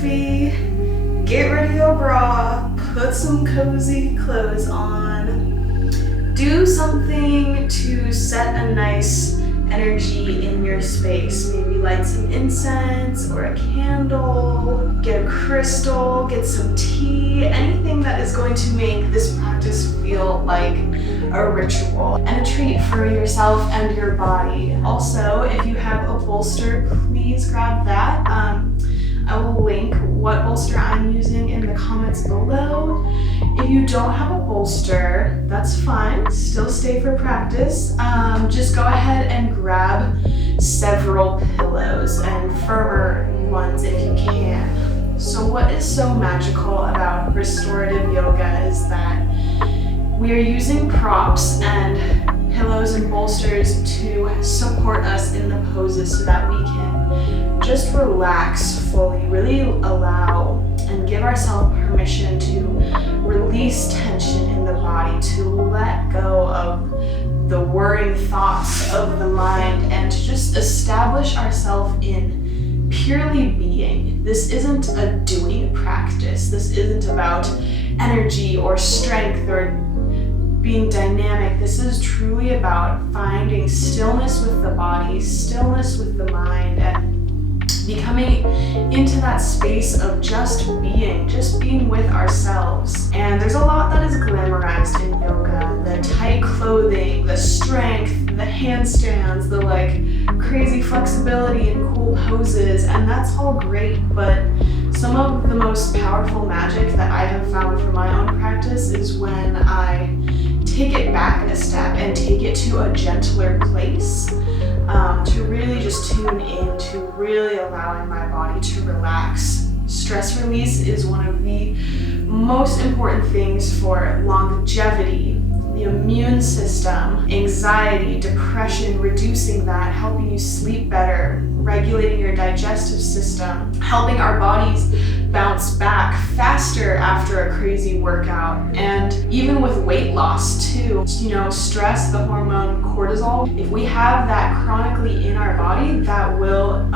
comfy, get rid of your bra, put some cozy clothes on, do something to set a nice energy in your space. Maybe light some incense or a candle, get a crystal, get some tea, anything that is going to make this practice feel like a ritual and a treat for yourself and your body. Also, if you have a bolster, please grab that. I will link what bolster I'm using in the comments below. If you don't have a bolster, that's fine. Still stay for practice. Just go ahead and grab several pillows and firmer ones if you can. So what is so magical about restorative yoga is that we are using props and pillows and bolsters to support us in the poses so that we can just relax fully, really allow and give ourselves permission to release tension in the body, to let go of the worrying thoughts of the mind, and to just establish ourselves in purely being. This isn't a doing practice. This isn't about energy or strength or being dynamic. This is truly about finding stillness with the body, stillness with the mind, and becoming into that space of just being with ourselves. And there's a lot that is glamorized in yoga. The tight clothing, the strength, the handstands, the crazy flexibility and cool poses, and that's all great, but some of the most powerful magic that I have found for my own practice is when I take it back a step and take it to a gentler place, to really just tune in, to really allowing my body to relax. Stress release is one of the most important things for longevity. The immune system, anxiety, depression, reducing that, helping you sleep better, regulating your digestive system, helping our bodies bounce back faster after a crazy workout, and even with weight loss too. Stress, the hormone cortisol, if we have that chronically in our body, that will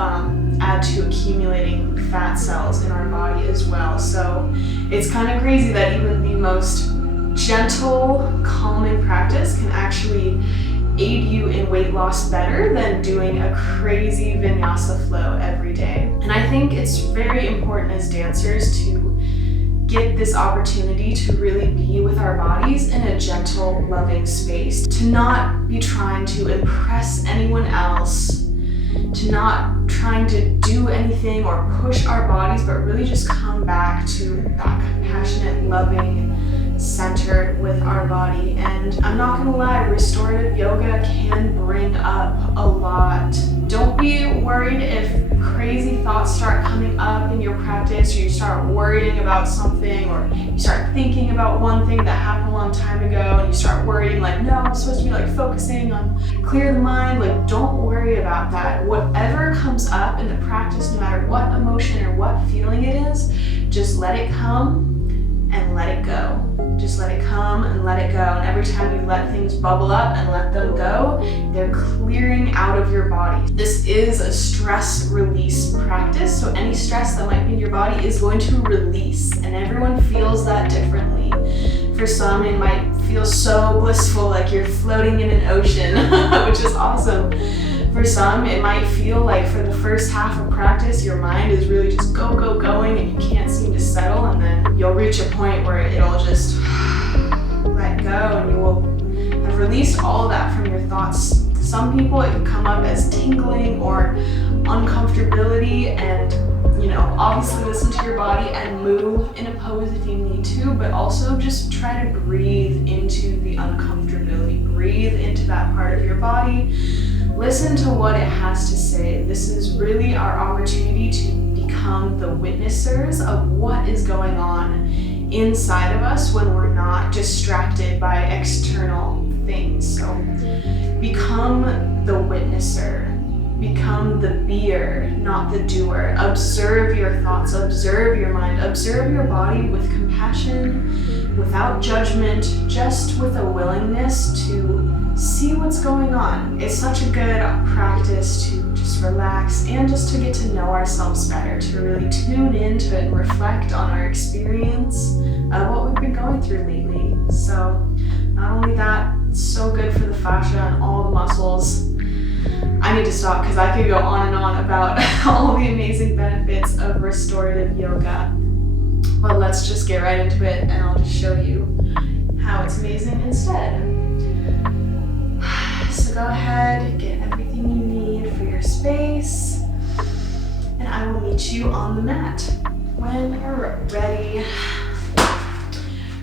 add to accumulating fat cells in our body as well. So it's kind of crazy that even the most gentle, calming practice can actually aid you in weight loss better than doing a crazy vinyasa flow every day. And I think it's very important as dancers to get this opportunity to really be with our bodies in a gentle, loving space, to not be trying to impress anyone else, to not trying to do anything or push our bodies, but really just come back to that compassionate, loving center with our body. And I'm not gonna lie, restorative yoga can bring up a lot. Don't be worried if crazy thoughts start coming up in your practice, or you start worrying about something, or you start thinking about one thing that happened a long time ago and you start worrying no, I'm supposed to be focusing on clear the mind. Don't worry about that. Whatever comes up in the practice, no matter what emotion or what feeling it is, just let it come and let it go. Just let it come and let it go. And every time you let things bubble up and let them go, they're clearing out of your body. This is a stress release practice, so any stress that might be in your body is going to release, and everyone feels that differently. For some, it might feel so blissful, like you're floating in an ocean, which is awesome. For some, it might feel like for the first half of practice, your mind is really just going, and you can't seem to settle, and then you'll reach a point where it'll just let go, and you will have released all of that from your thoughts. Some people, it can come up as tingling or uncomfortability, and obviously listen to your body and move in a pose if you need to, but also just try to breathe into the uncomfortability, breathe into that part of your body. Listen to what it has to say. This is really our opportunity to become the witnessers of what is going on inside of us when we're not distracted by external things. So become the witnesser. Become the beer, not the doer. Observe your thoughts, observe your mind, observe your body with compassion, without judgment, just with a willingness to see what's going on. It's such a good practice to just relax and just to get to know ourselves better, to really tune into it and reflect on our experience of what we've been going through lately. So not only that, it's so good for the fascia and all the muscles. I need to stop because I could go on and on about all the amazing benefits of restorative yoga. But let's just get right into it and I'll just show you how it's amazing instead. So go ahead, get everything you need for your space, and I will meet you on the mat when you're ready.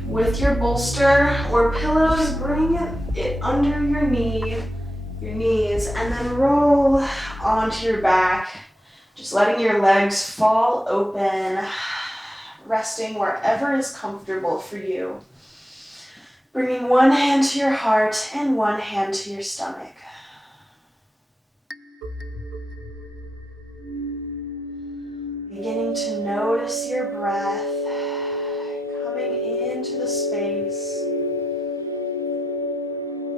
With your bolster or pillows, bring it under your knees, and then roll onto your back, just letting your legs fall open, resting wherever is comfortable for you. Bringing one hand to your heart and one hand to your stomach. Beginning to notice your breath coming into the space.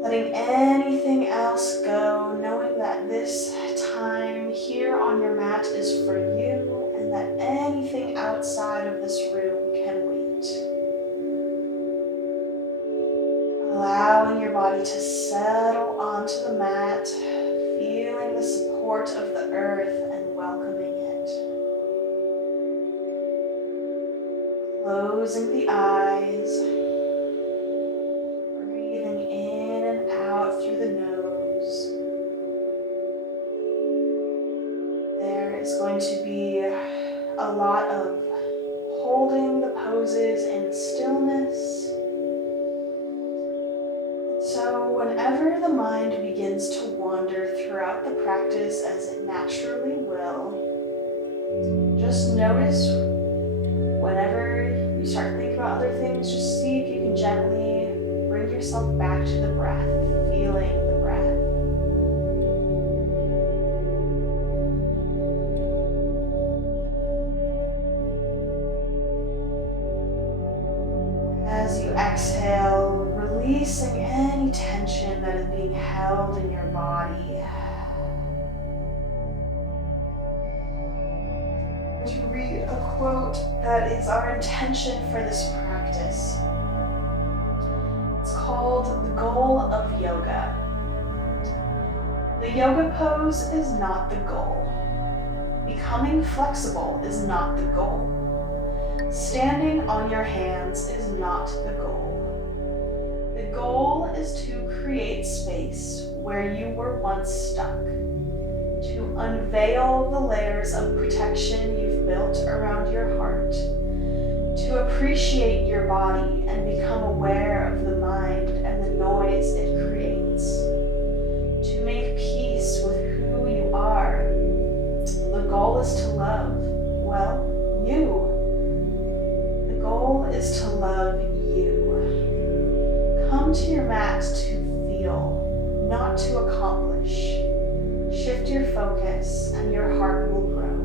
Letting anything else go, knowing that this time here on your mat is for you and that anything outside of this room can wait. Allowing your body to settle onto the mat, feeling the support of the earth and welcoming it. Closing the eyes, breathing in and out through the nose. There is going to be a lot of holding the poses in stillness. So whenever the mind begins to wander throughout the practice, as it naturally will, just notice whenever you start thinking about other things, just see if you can gently bring yourself back to the breath, feeling the breath. As you exhale, releasing any tension that is being held in your body. I'm going to read a quote that is our intention for this practice. It's called The Goal of Yoga. The yoga pose is not the goal. Becoming flexible is not the goal. Standing on your hands is not the goal. The goal is to create space where you were once stuck, to unveil the layers of protection you've built around your heart, to appreciate your body and become aware of the mind and the noise it creates, to make peace with who you are. The goal is to love, well, you. The goal is to love you. Come to your mat to feel, not to accomplish. Shift your focus and your heart will grow.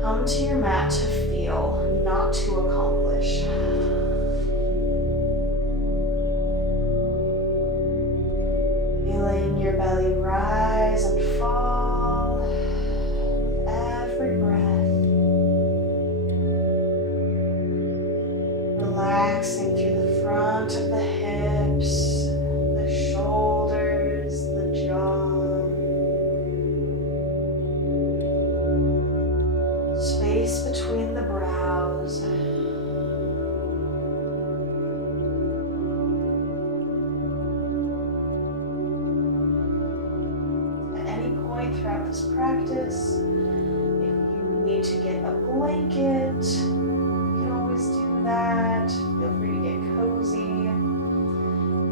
Come to your mat to feel, not to accomplish. Feeling your belly rise and fall with every breath. Relaxing through the front of the hips, the shoulders, the jaw. Space between the brows. At any point throughout this practice, if you need to get a blanket, you can always do that. Feel free to get cozy.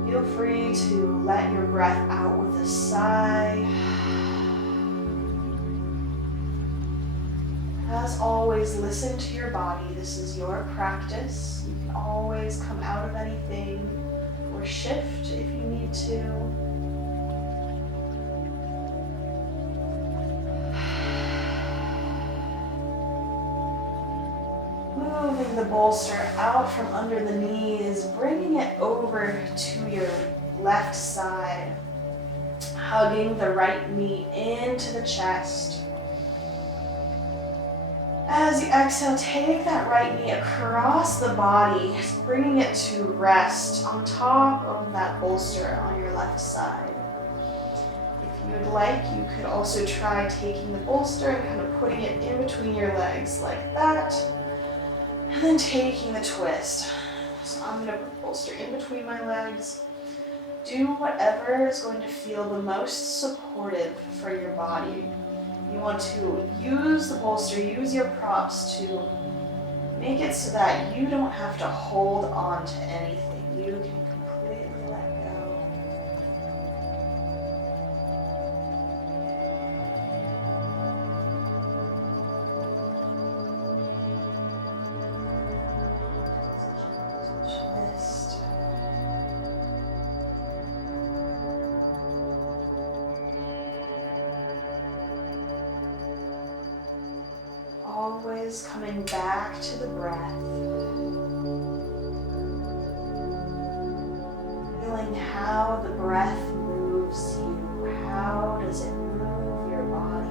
Feel free to let your breath out with a sigh. As always, listen to your body. This is your practice. You can always come out of anything or shift if you need to. Moving the bolster out from under the knees, bringing it over to your left side, hugging the right knee into the chest. As you exhale, take that right knee across the body, bringing it to rest on top of that bolster on your left side. If you would like, you could also try taking the bolster and kind of putting it in between your legs like that, and then taking the twist. So I'm going to put the bolster in between my legs. Do whatever is going to feel the most supportive for your body. You want to use the bolster, use your props to make it so that you don't have to hold on to anything. You can completely let go. Twist. Always coming back to the breath. Feeling how the breath moves you. How does it move your body?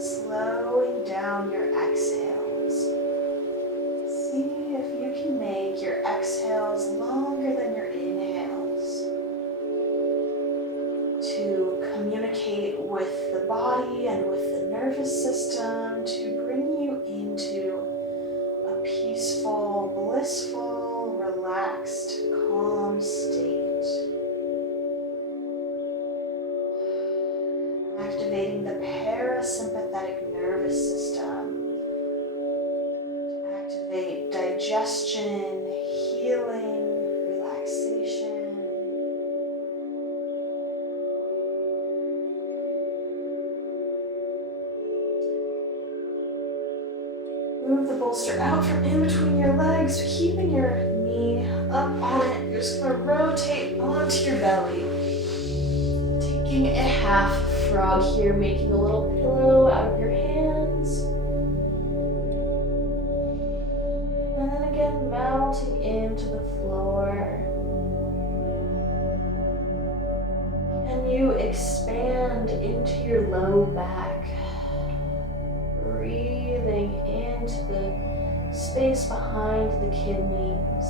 Slowing down your exhales. See if you can make your exhales longer than your inhales to communicate with the body and with the nervous system to bring you into a peaceful, blissful, relaxed, calm state. Activating the parasympathetic nervous system to activate digestion, healing, relaxation. Move the bolster out from in between your legs, keeping your knee up on it. You're just going to rotate onto your belly. Taking a half frog here, making a little pillow out of your hands. And then again, melting into the floor. Can you expand into your low back? Breathing into the space behind the kidneys.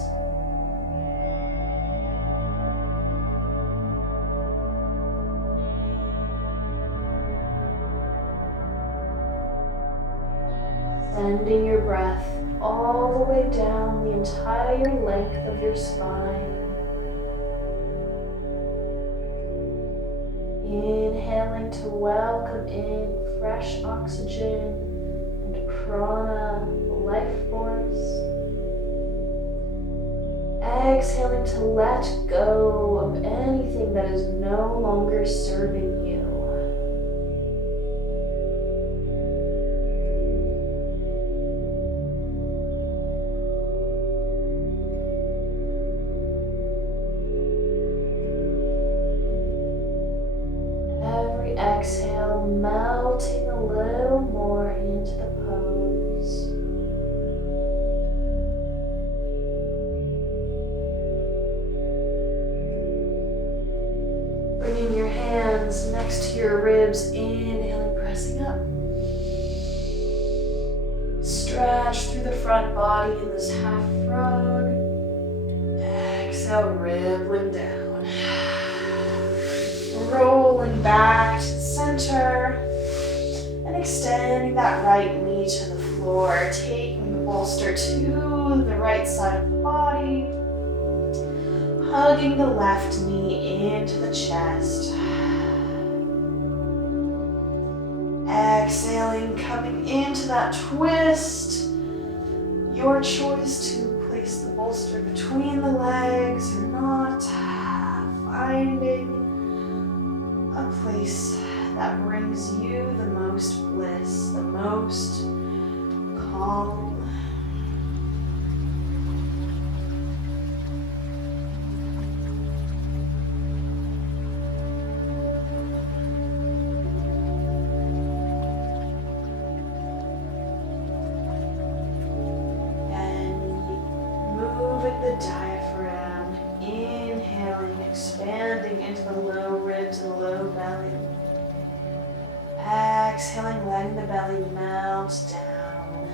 Sending your breath all the way down the entire length of your spine. Inhaling to welcome in fresh oxygen and prana, the life force. Exhaling to let go of anything that is no longer serving you. Exhale, melting a little more into the pose. Bringing your hands next to your ribs, inhaling, pressing up. Stretch through the front body in this half frog. Exhale, rippling down. Rolling back to the center and extending that right knee to the floor, taking the bolster to the right side of the body, Hugging the left knee into the chest. Exhaling, coming into that twist. Your choice to place the bolster between the legs or not. Finding a place that brings you the most bliss, the most calm. The diaphragm, inhaling, expanding into the low ribs and low belly. Exhaling, letting the belly melt down.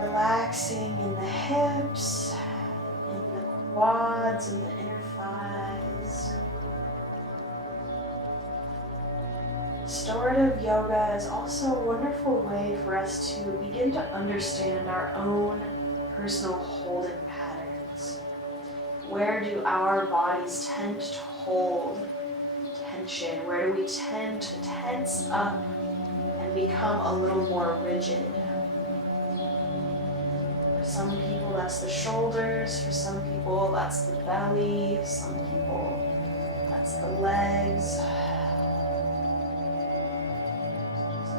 Relaxing in the hips, in the quads, and the inner thighs. Restorative yoga is also a wonderful way for us to begin to understand our own personal holding patterns. Where do our bodies tend to hold tension? Where do we tend to tense up and become a little more rigid? For some people, that's the shoulders. For some people, that's the belly. Some people, that's the legs.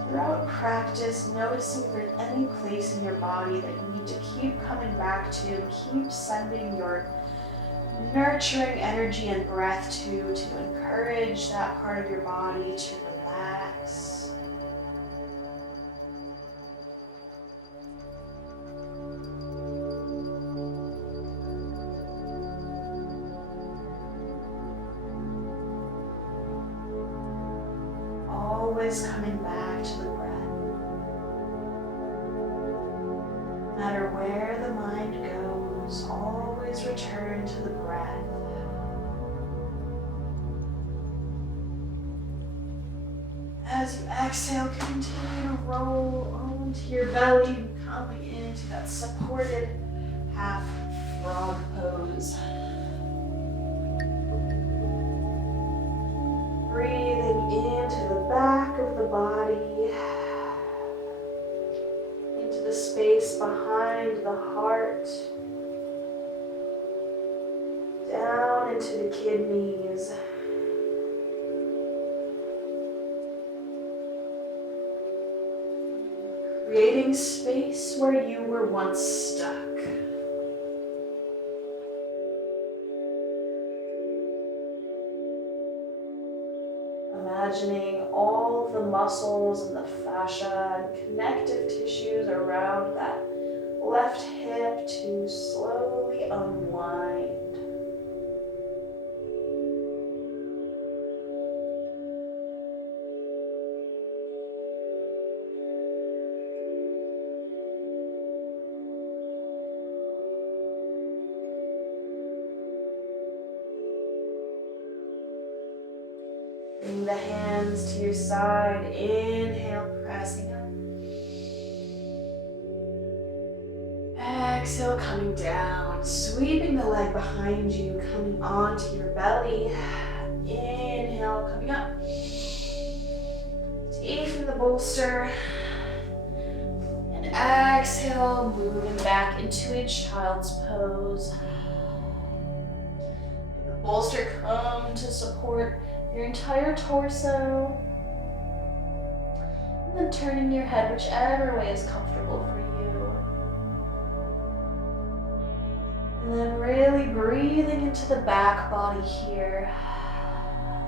Throughout practice, noticing if there's any place in your body that you need to keep coming back to, keep sending your nurturing energy and breath to encourage that part of your body to relax. Always coming back to the breath. No matter where the mind goes, always return to the breath. As you exhale, continue to roll onto your belly, coming into that supported half frog pose. Breathing into the back of the body, into the space behind the heart, down into the kidneys. Creating space where you were once stuck. Imagining all the muscles and the fascia and connective tissues around that left hip to slowly unwind. Bring the hands to your side, inhale, pressing up. Exhale, coming down, sweeping the leg behind you, coming onto your belly. Inhale, coming up. Taking the bolster. And exhale, moving back into a child's pose. The bolster come to support your entire torso, and then turning your head whichever way is comfortable for you. And then really breathing into the back body here,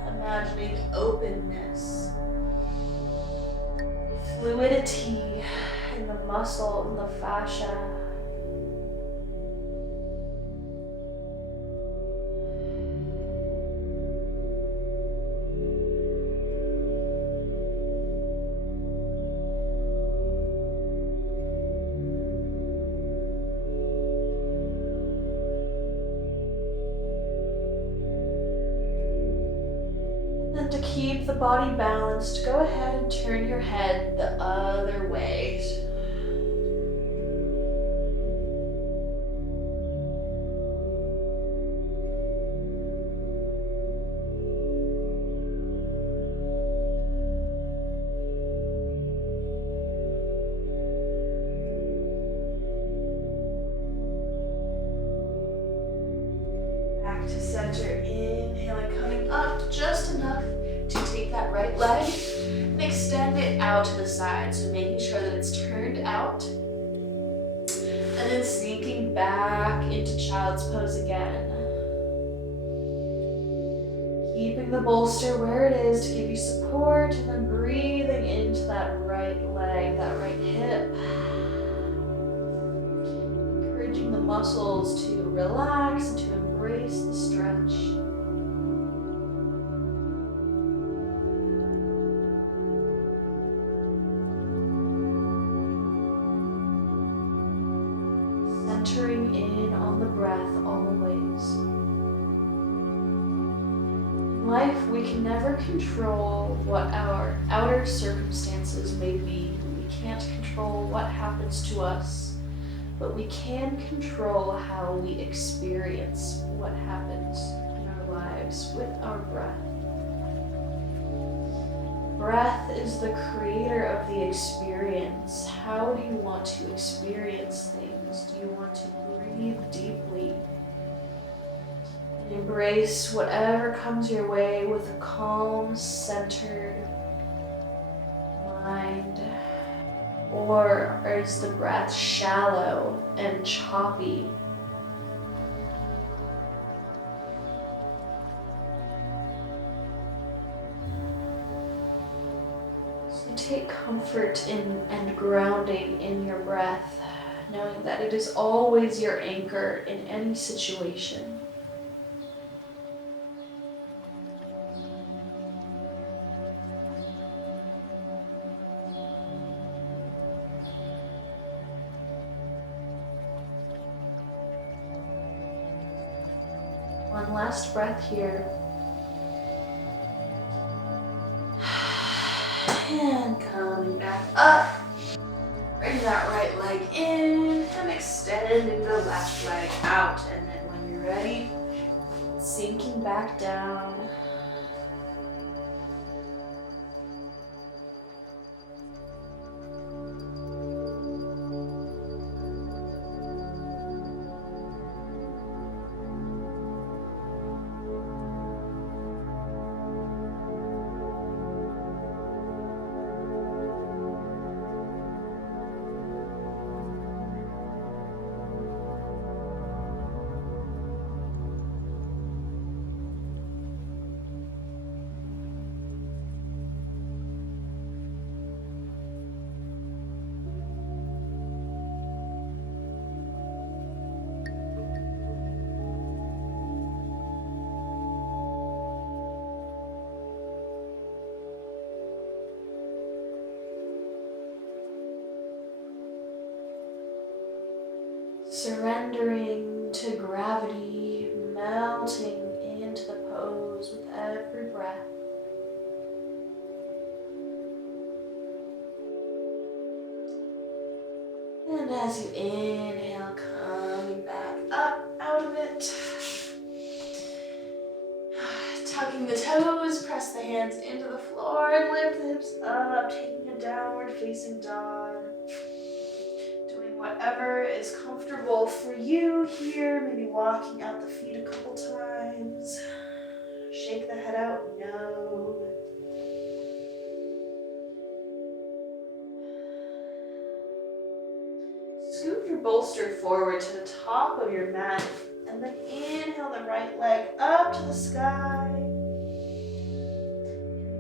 imagining openness, fluidity in the muscle and the fascia. To keep the body balanced, go ahead and turn your head the other way. extend it out to the side, so making sure that it's turned out. And then sinking back into child's pose again. Keeping the bolster where it is to give you support, and then breathing into that right leg, that right hip. Encouraging the muscles to relax and to embrace the stretch. Centering in on the breath always. In life, we can never control what our outer circumstances may be. We can't control what happens to us, but we can control how we experience what happens in our lives with our breath. Breath is the creator of the experience. How do you want to experience things? Do you want to breathe deeply and embrace whatever comes your way with a calm, centered mind? Or is the breath shallow and choppy? Take comfort in and grounding in your breath, knowing that it is always your anchor in any situation. One last breath here. And coming back up, bring that right leg in and extending the left leg out. And then when you're ready, sinking back down. Surrendering to gravity, melting into the pose with every breath. And as you inhale, coming back up out of it. Tucking the toes, press the hands into the floor and lift the hips up, taking a downward facing dog. Whatever is comfortable for you here, maybe walking out the feet a couple times. Shake the head out, no. Scoot your bolster forward to the top of your mat, and then inhale the right leg up to the sky.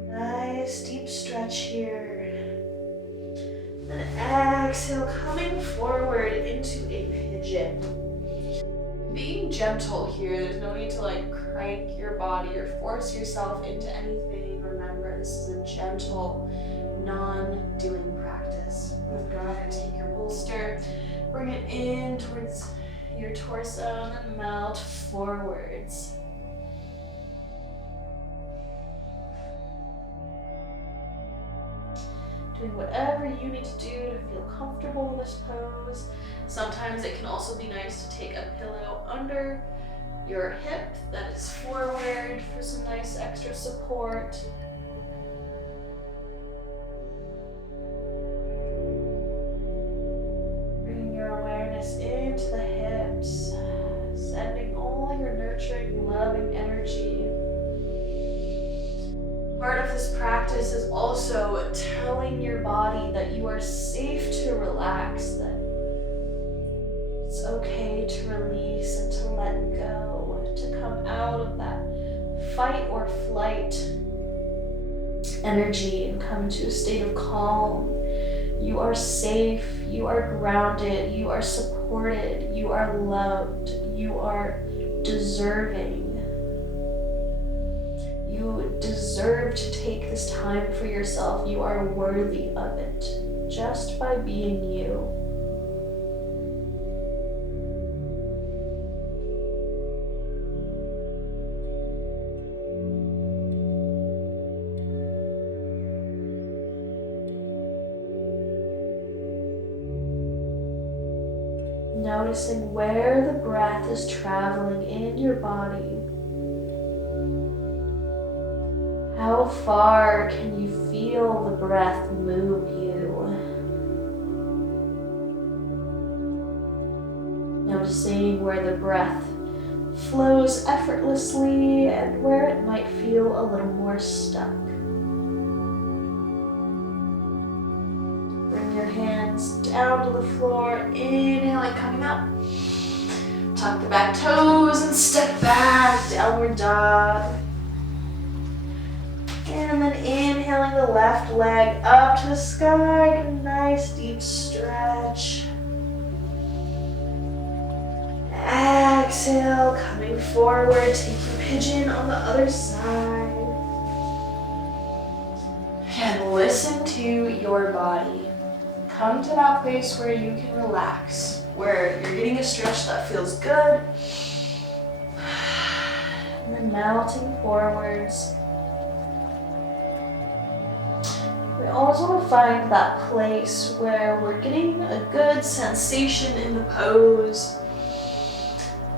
Nice deep stretch here. Then exhale, coming forward into a pigeon. Being gentle here, there's no need to crank your body or force yourself into anything. Remember, this is a gentle, non-doing practice. Go ahead and take your bolster, bring it in towards your torso, and then melt forwards. Doing whatever you need to do to feel comfortable with this pose. Sometimes it can also be nice to take a pillow under your hip that is forward for some nice extra support. Bringing your awareness into the hips, sending all your nurturing, loving energy. Part of this practice is also telling your body that you are safe to relax, that it's okay to release and to let go, to come out of that fight or flight energy and come into a state of calm. You are safe, you are grounded, you are supported, you are loved, you are deserving. You deserve to take this time for yourself. You are worthy of it, just by being you. Noticing where the breath is traveling in your body. How far can you feel the breath move you? Noticing where the breath flows effortlessly and where it might feel a little more stuck. Bring your hands down to the floor, inhaling, coming up. Tuck the back toes and step back, downward dog. And then inhaling the left leg up to the sky, a nice deep stretch. Exhale, coming forward, taking pigeon on the other side. And listen to your body. Come to that place where you can relax, where you're getting a stretch that feels good. And then melting forwards. We always want to find that place where we're getting a good sensation in the pose,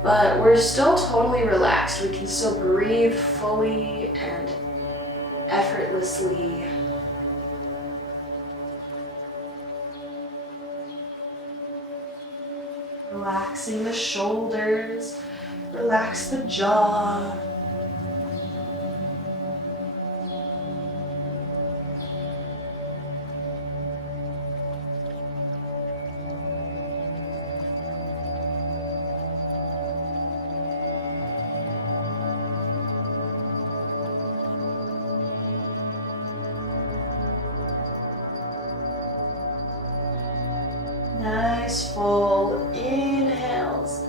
but we're still totally relaxed. We can still breathe fully and effortlessly. Relaxing the shoulders, relax the jaw. Nice full inhales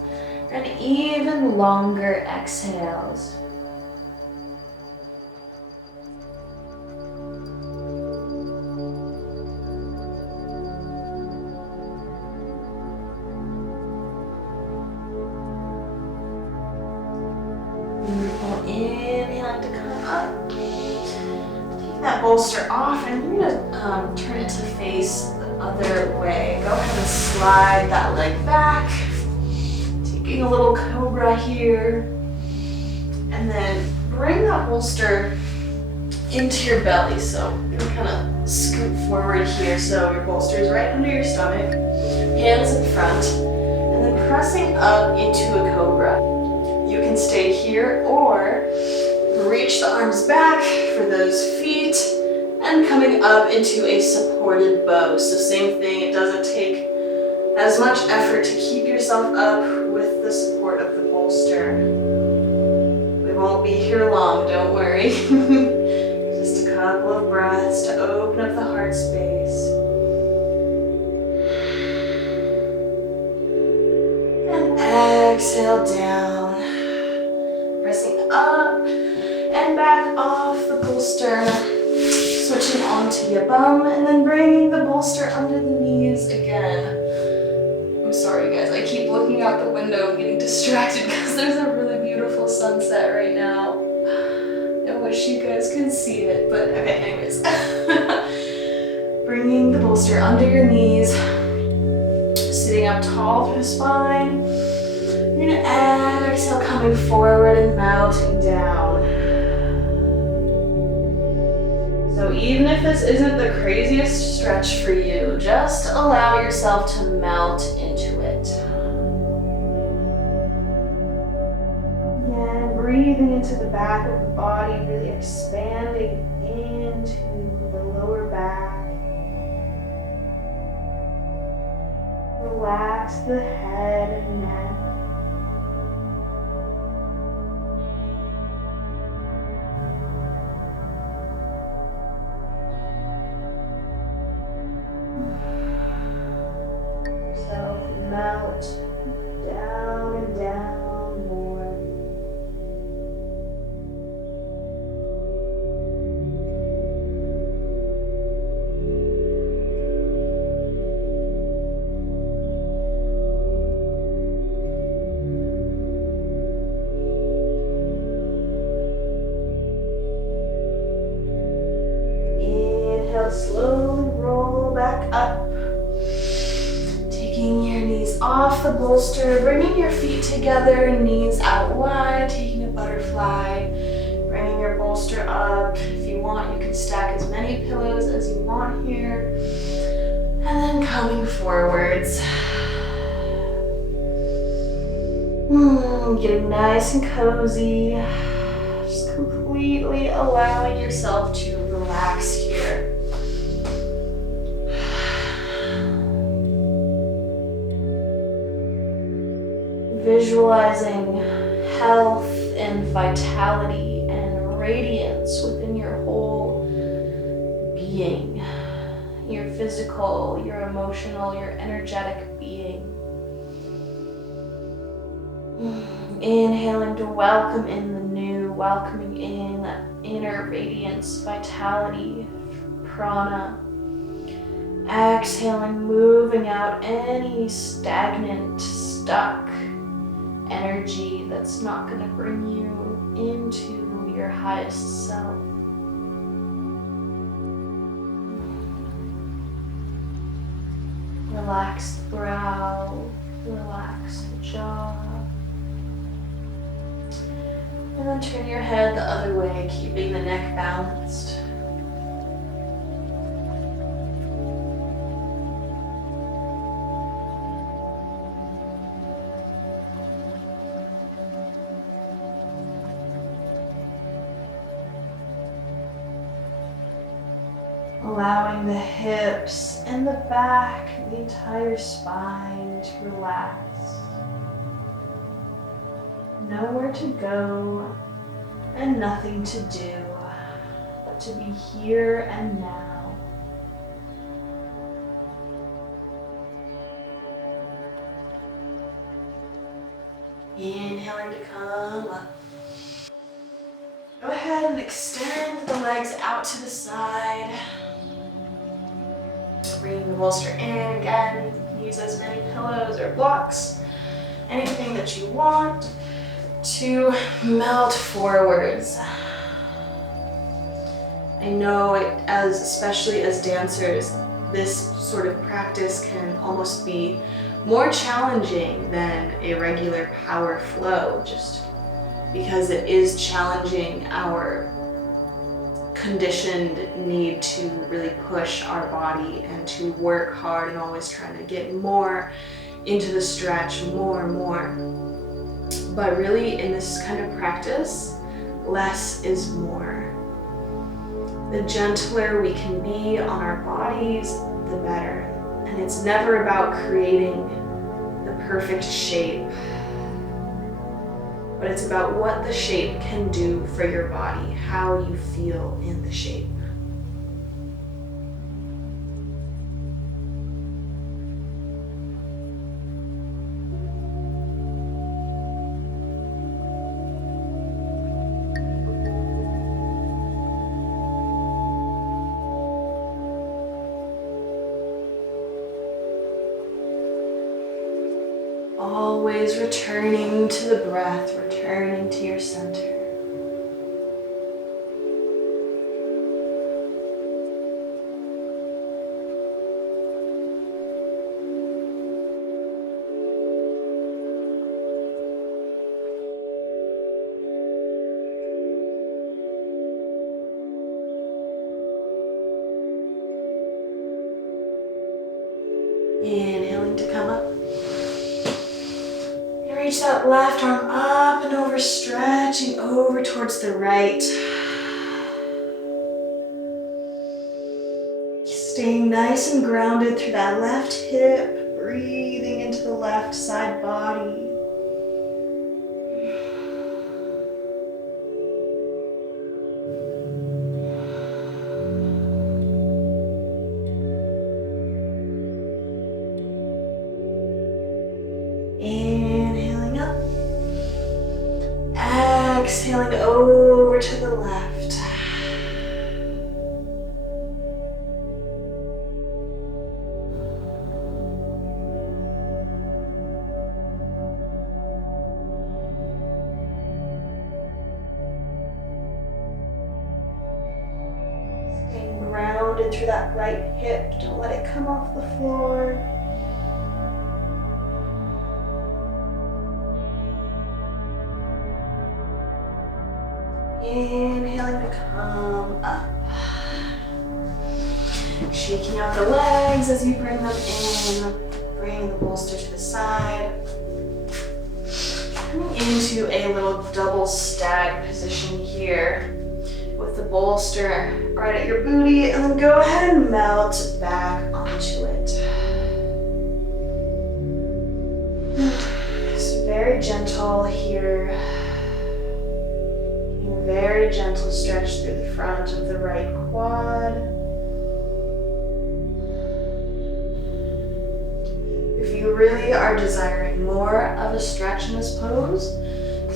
and even longer exhales. Beautiful. Inhaling to come up. Take that bolster off, and you're gonna turn it to face other way. Go ahead and slide that leg back, taking a little cobra here, and then bring that bolster into your belly. So you're gonna kind of scoot forward here, so your bolster is right under your stomach, hands in front, and then pressing up into a cobra. You can stay here or reach the arms back for those feet, and coming up into a supported bow. So same thing, it doesn't take as much effort to keep yourself up with the support of the bolster. We won't be here long, don't worry. Just a couple of breaths to open up the heart space. And exhale down. Pressing up and back off the bolster. Switching onto your bum and then bringing the bolster under the knees again. I'm sorry guys, I keep looking out the window and getting distracted because there's a really beautiful sunset right now. I wish you guys could see it, but okay, anyways. Bringing the bolster under your knees, sitting up tall through the spine. You're gonna exhale, coming forward and mounting down. So even if this isn't the craziest stretch for you, just allow yourself to melt into it. Again, breathing into the back of the body, really expanding into the lower back. Relax the head and neck. Yourself melt down and down more. Inhale, slowly roll back up. Taking your knees off the bolster, bringing your feet together, knees out wide, taking a butterfly, bringing your bolster up. If you want, you can stack as many pillows as you want here. And then coming forwards. Getting nice and cozy. Just completely allowing yourself to relax here. Visualizing health and vitality and radiance within your whole being. Your physical, your emotional, your energetic being. Inhaling to welcome in the new, welcoming in that inner radiance, vitality, prana. Exhaling, moving out any stagnant, stuck energy that's not going to bring you into your highest self. Relax the brow, relax the jaw. And then turn your head the other way, keeping the neck balanced. Allowing the hips and the back, the entire spine to relax. Nowhere to go and nothing to do, but to be here and now. Inhaling to come up. Go ahead and extend the legs out to the side. Bringing the bolster in again. Use as many pillows or blocks, anything that you want to melt forwards. I know especially as dancers, this sort of practice can almost be more challenging than a regular power flow, just because it is challenging our conditioned need to really push our body and to work hard and always trying to get more into the stretch, more and more. But really in this kind of practice, less is more. The gentler we can be on our bodies, the better. And it's never about creating the perfect shape, but it's about what the shape can do for your body, how you feel in the shape. Always returning to the breath, returning to your center. Inhaling to come up. Reach that left arm up and over, stretching over towards the right. Staying nice and grounded through that left hip, breathing into the left side body. Inhaling up. Exhaling over to the left. Staying grounded through that right hip. Don't let it come off the floor. Inhaling to come up. Shaking out the legs as you bring them in. Bring the bolster to the side. Coming into a little double stag position here with the bolster right at your booty, and then go ahead and melt back onto it. Just very gentle here. Very gentle stretch through the front of the right quad. If you really are desiring more of a stretch in this pose,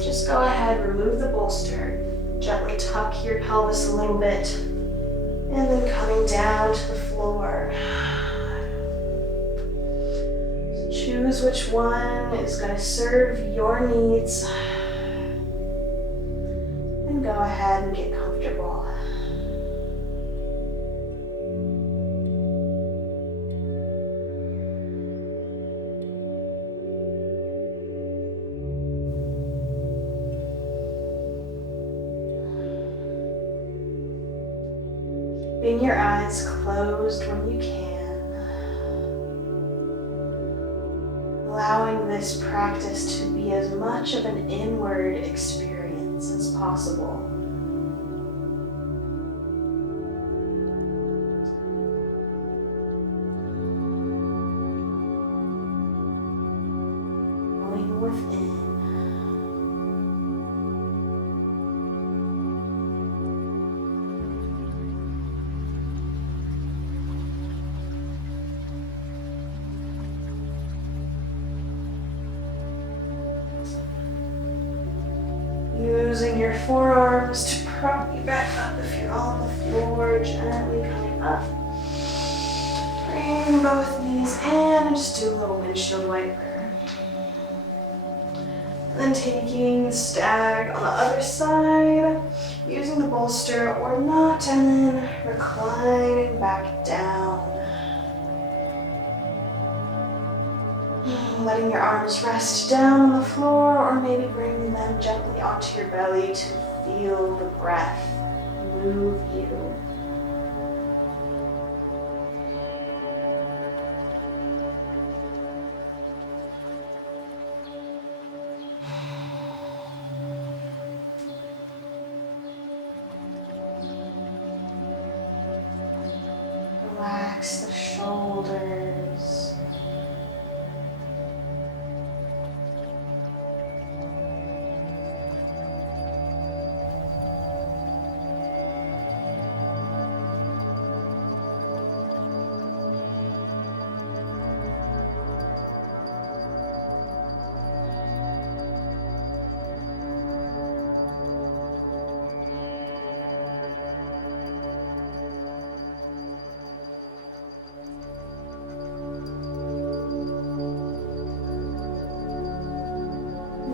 just go ahead, remove the bolster, gently tuck your pelvis a little bit, and then coming down to the floor. Choose which one is going to serve your needs. Go ahead and get comfortable. Keeping your eyes closed when you can. Allowing this practice to be as much of an inward experience as possible. Going within. Using your forearms to prop you back up if you're on the floor, gently coming up. Bring both knees in and just do a little windshield wiper. Then taking the stag on the other side, using the bolster or not, and then reclining back down. Letting your arms rest down on the floor, or maybe bringing them gently onto your belly to feel the breath move you. Relax the shoulders.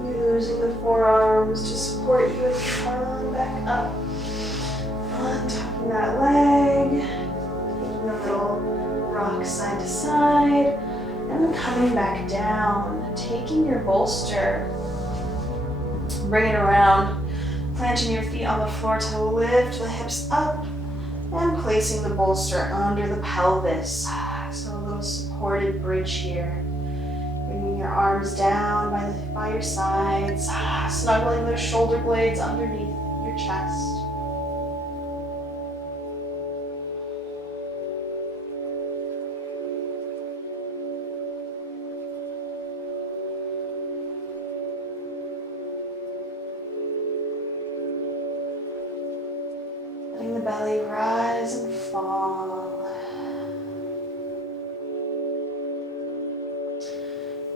Using the forearms to support you as you come back up. Untucking that leg, taking a little rock side to side, and then coming back down, taking your bolster, bring it around, planting your feet on the floor to lift the hips up, and placing the bolster under the pelvis. So a little supported bridge here. Bringing your arms down by your sides, snuggling those shoulder blades underneath your chest. belly rise and fall.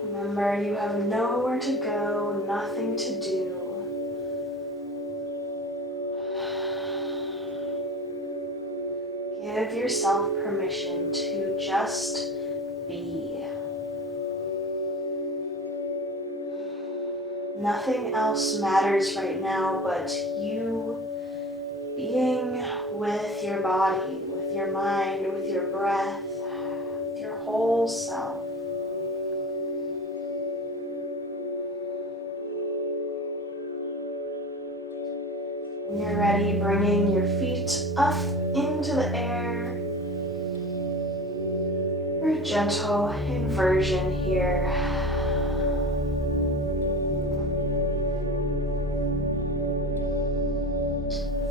Remember, you have nowhere to go, nothing to do. Give yourself permission to just be. Nothing else matters right now but you being with your body, with your mind, with your breath, with your whole self. When you're ready, bringing your feet up into the air. For a gentle inversion here.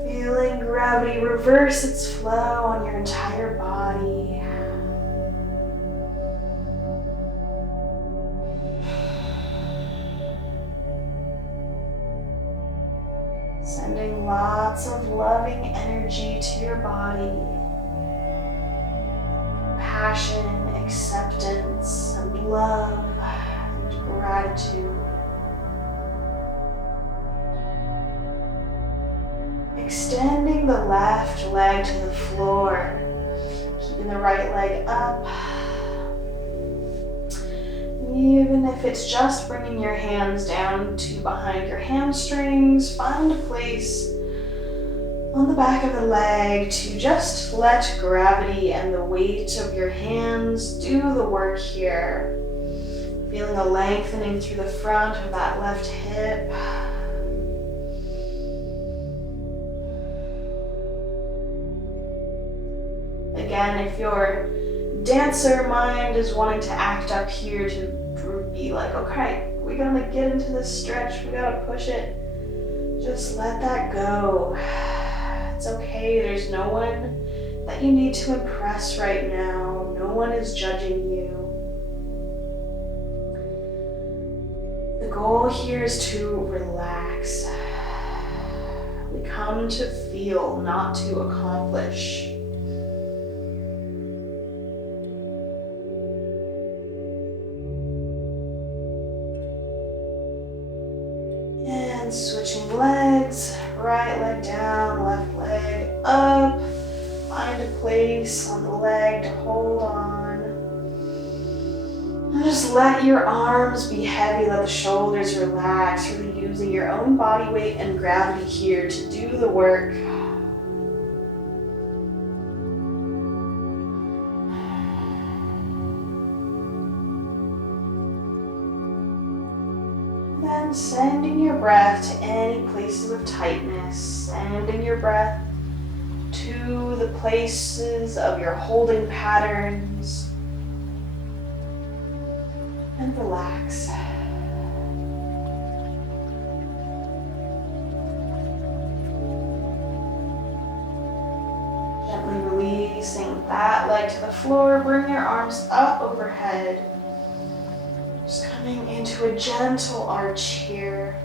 Feeling gravity reverse its flow on your entire body. Sending lots of loving energy to your body. Passion, acceptance, and love, and gratitude. Extending the left leg to the floor, keeping the right leg up. Even if it's just bringing your hands down to behind your hamstrings, find a place on the back of the leg to just let gravity and the weight of your hands do the work here. Feeling a lengthening through the front of that left hip. Again, if your dancer mind is wanting to act up here to be like, okay, we gotta get into this stretch, we gotta push it, just let that go. It's okay, there's no one that you need to impress right now. No one is judging you. The goal here is to relax. We come to feel, not to accomplish. And switching legs, right leg down, left leg up. Find a place on the leg to hold on. And just let your arms be heavy, let the shoulders relax, really using your own body weight and gravity here to do the work. Then sending your breath to any places of tightness, sending your breath to the places of your holding patterns, and relax. Gently releasing that leg to the floor, bring your arms up overhead. Just coming into a gentle arch here.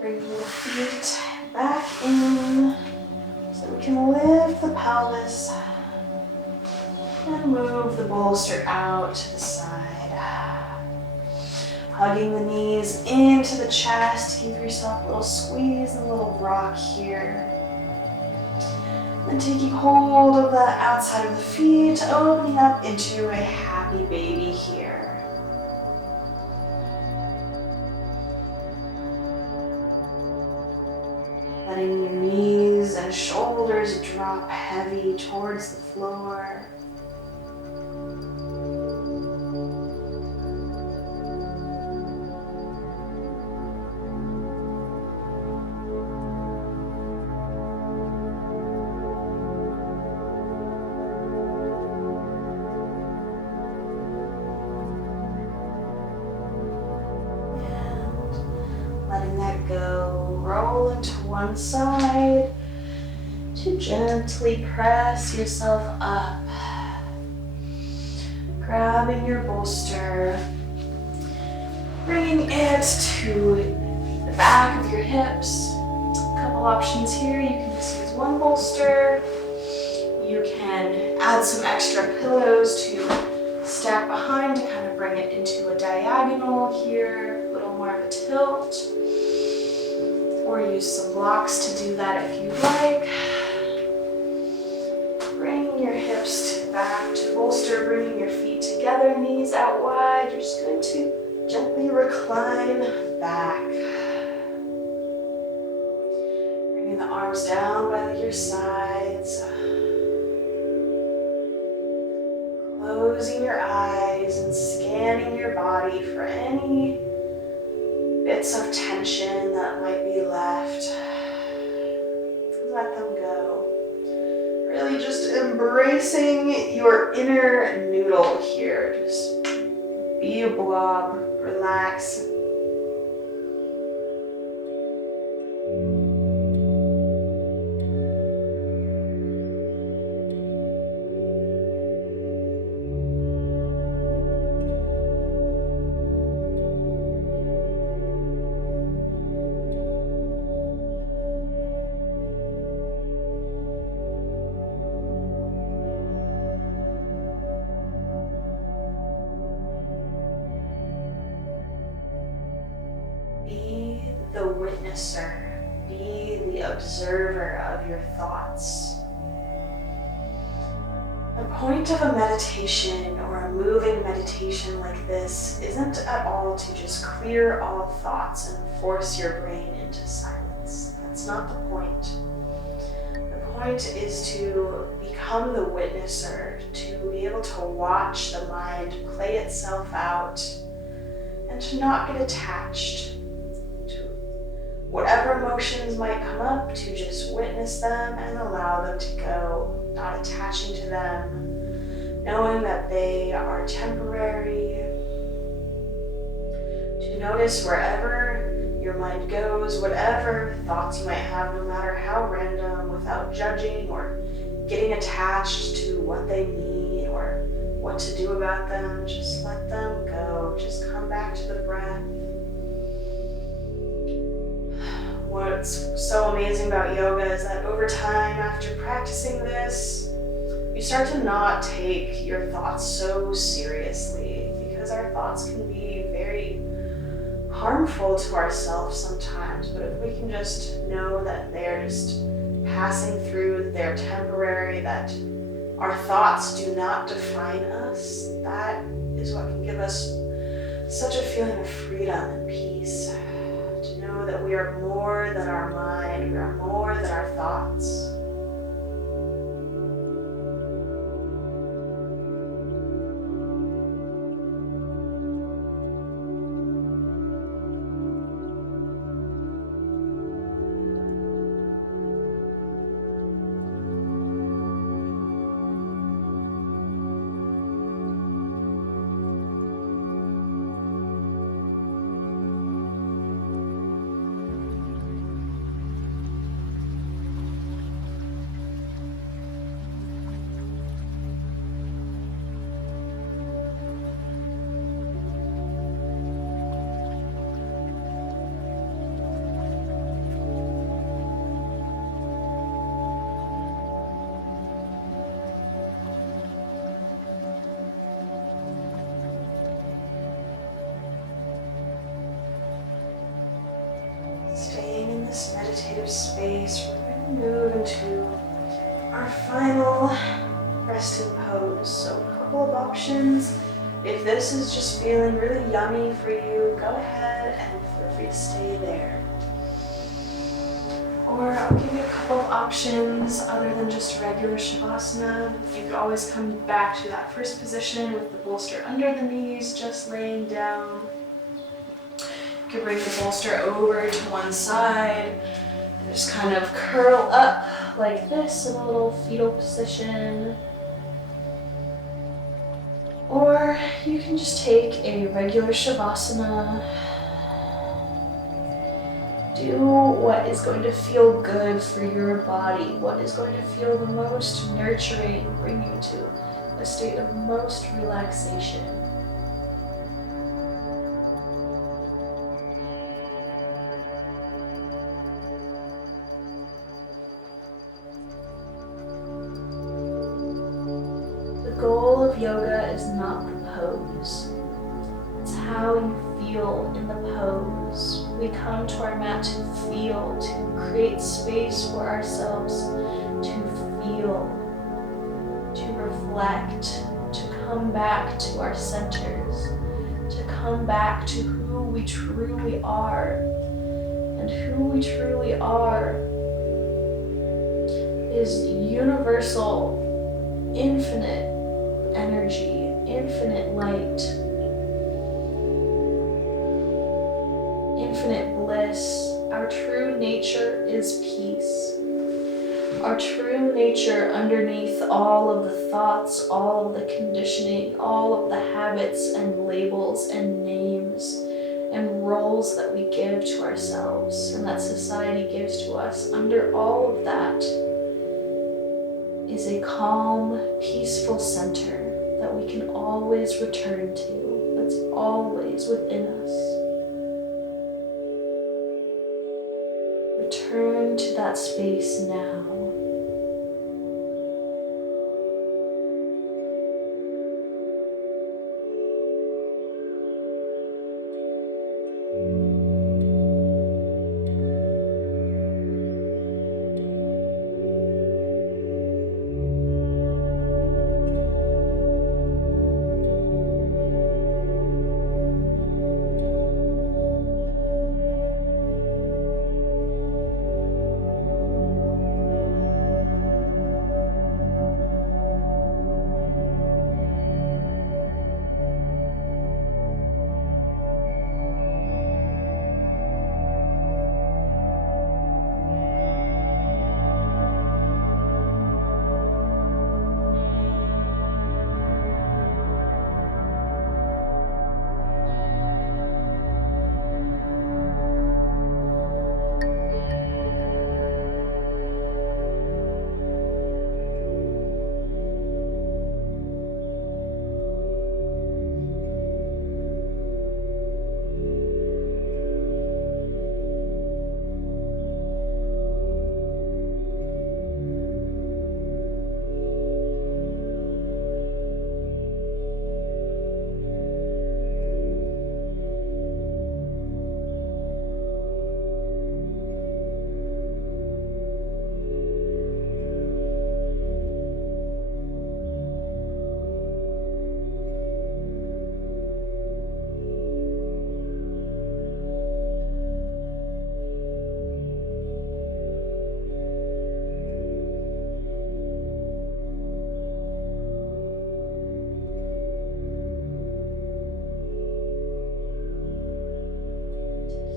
Bringing the feet back in so we can lift the pelvis and move the bolster out to the side. Hugging the knees into the chest, give yourself a little squeeze and a little rock here. Then taking hold of the outside of the feet, opening up into a happy baby here. Letting your knees and shoulders drop heavy towards the floor. go. Roll into one side to gently press yourself up. Grabbing your bolster, bringing it to the back of your hips. A couple options here. You can just use one bolster. You can add some extra pillows to stack behind to kind of bring it into a diagonal here, a little more of a tilt. Or use some blocks to do that if you'd like. Bring your hips back to bolster, bringing your feet together, knees out wide. You're just going to gently recline back. Bringing the arms down by your sides. Closing your eyes and scanning your body for any bits of tension that might be left. Let them go. Really just embracing your inner noodle here. Just be a blob, relax. Be the witnesser, be the observer of your thoughts. The point of a meditation or a moving meditation like this isn't at all to just clear all thoughts and force your brain into silence. That's not the point. The point is to become the witnesser, to be able to watch the mind play itself out and to not get attached. Whatever emotions might come up, to just witness them and allow them to go, not attaching to them, knowing that they are temporary. To notice wherever your mind goes, whatever thoughts you might have, no matter how random, without judging or getting attached to what they mean or what to do about them. Just let them go. Just come back to the breath. What's so amazing about yoga is that over time, after practicing this, you start to not take your thoughts so seriously, because our thoughts can be very harmful to ourselves sometimes. But if we can just know that they're just passing through, that they're temporary, that our thoughts do not define us, that is what can give us such a feeling of freedom and peace. Know that we are more than our mind, we are more than our thoughts. Staying in this meditative space, we're going to move into our final resting pose. So a couple of options. If this is just feeling really yummy for you, go ahead and feel free to stay there. Or I'll give you a couple of options other than just regular Shavasana. You could always come back to that first position with the bolster under the knees, just laying down. You could bring the bolster over to one side and just kind of curl up like this in a little fetal position. Or you can just take a regular Shavasana. Do what is going to feel good for your body, what is going to feel the most nurturing, bring you to a state of most relaxation. The goal of yoga is not the pose. It's how you feel in the pose. We come to our mat to feel, to create space for ourselves to feel, to reflect, to come back to our centers, to come back to who we truly are. And who we truly are is universal, infinite energy, infinite light, infinite bliss. Our true nature is peace. Our true nature underneath all of the thoughts, all of the conditioning, all of the habits and labels and names and roles that we give to ourselves and that society gives to us, under all of that is a calm, peaceful center that we can always return to, that's always within us. Return to that space now.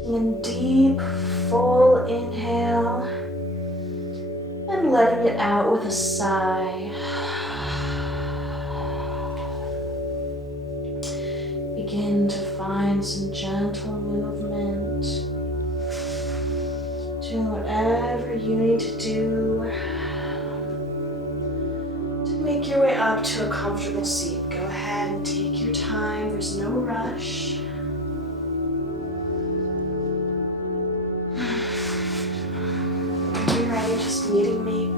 And deep, full inhale, and letting it out with a sigh. Begin to find some gentle movement. Doing whatever you need to do to make your way up to a comfortable seat. Go ahead and take your time. There's no rush. Just meeting me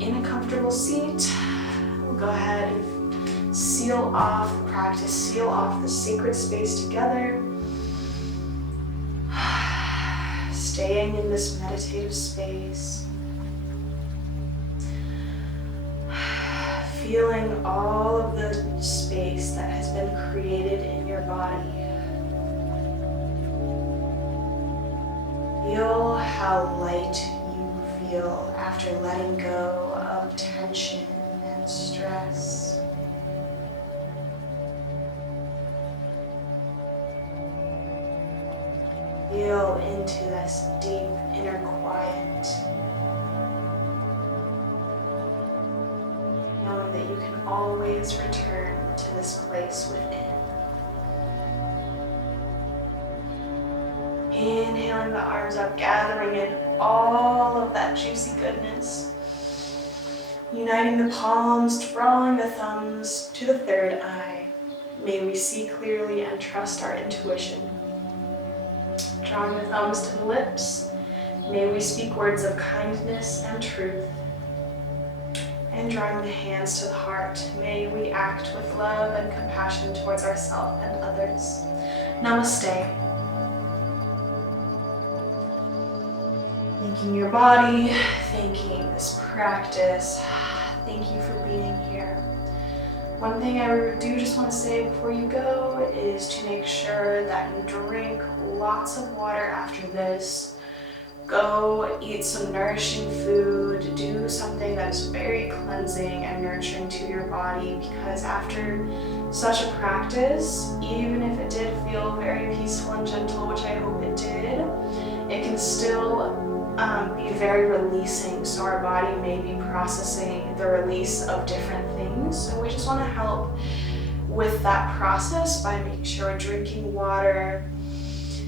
in a comfortable seat. We'll go ahead and seal off the practice, seal off the sacred space together. Staying in this meditative space. Feeling all of the space that has been created in your body. Feel how light feel after letting go of tension and stress. Feel into this deep inner quiet, knowing that you can always return to this place within. Inhaling opening the arms up, gathering in all of that juicy goodness. Uniting the palms, drawing the thumbs to the third eye. May we see clearly and trust our intuition. Drawing the thumbs to the lips. May we speak words of kindness and truth. And drawing the hands to the heart. May we act with love and compassion towards ourselves and others. Namaste. Thanking your body, thanking this practice. Thank you for being here. One thing I do just want to say before you go is to make sure that you drink lots of water after this. Go eat some nourishing food, do something that is very cleansing and nurturing to your body, because after such a practice, even if it did feel very peaceful and gentle, which I hope it did, it can still be very releasing. So our body may be processing the release of different things. So we just want to help with that process by making sure we're drinking water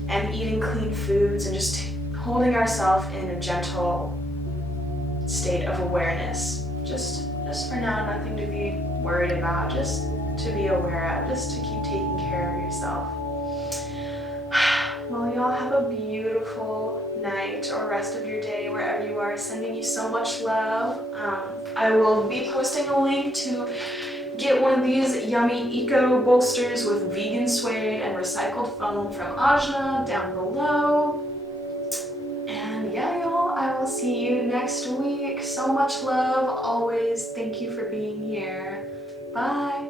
and eating clean foods and just holding ourselves in a gentle state of awareness. Just for now, nothing to be worried about, just to be aware of, just to keep taking care of yourself. Well, y'all have a beautiful night or rest of your day wherever you are. Sending you so much love. I will be posting a link to get one of these yummy eco bolsters with vegan suede and recycled foam from Ajna down below. And yeah, y'all, I will see you next week. So much love always. Thank you for being here. Bye.